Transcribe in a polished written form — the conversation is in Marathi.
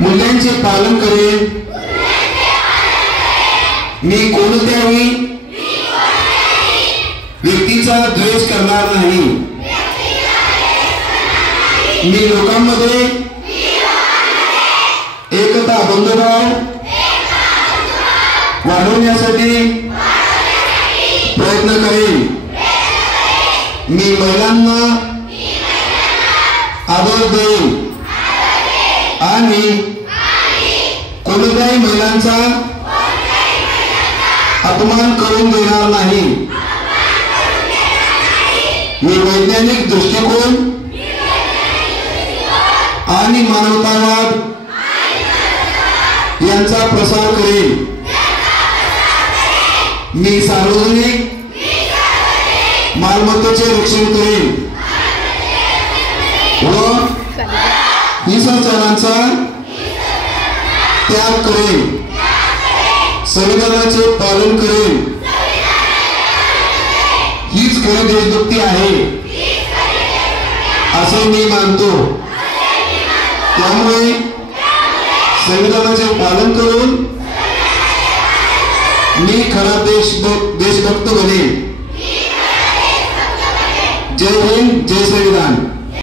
मूल्यांचे पालन करेन, मी कोणत्याही व्यक्तीचा द्वेष करणार नाही, मी लोकांमध्ये एकता बंधुभाव वाढवण्यासाठी प्रयत्न करेन, मी महिलांना आदर देईन आणि कोणत्याही महिलांचा अपमान करून देणार नाही, मी वैज्ञानिक दृष्टिकोन आणि मानवतावाद यांचा प्रसार करेन, मी सार्वजनिक मालमत्तेचे रक्षण करेन व हिंसाचारांचा त्याग करेन, संविधानाचे पालन करेन, हीच खरी देशभक्ती आहे असे मी मानतो। त्यामुळे संविधानाचे पालन करून मी खरा देशभक्त बनेन। जय हिंद, जय संविधान।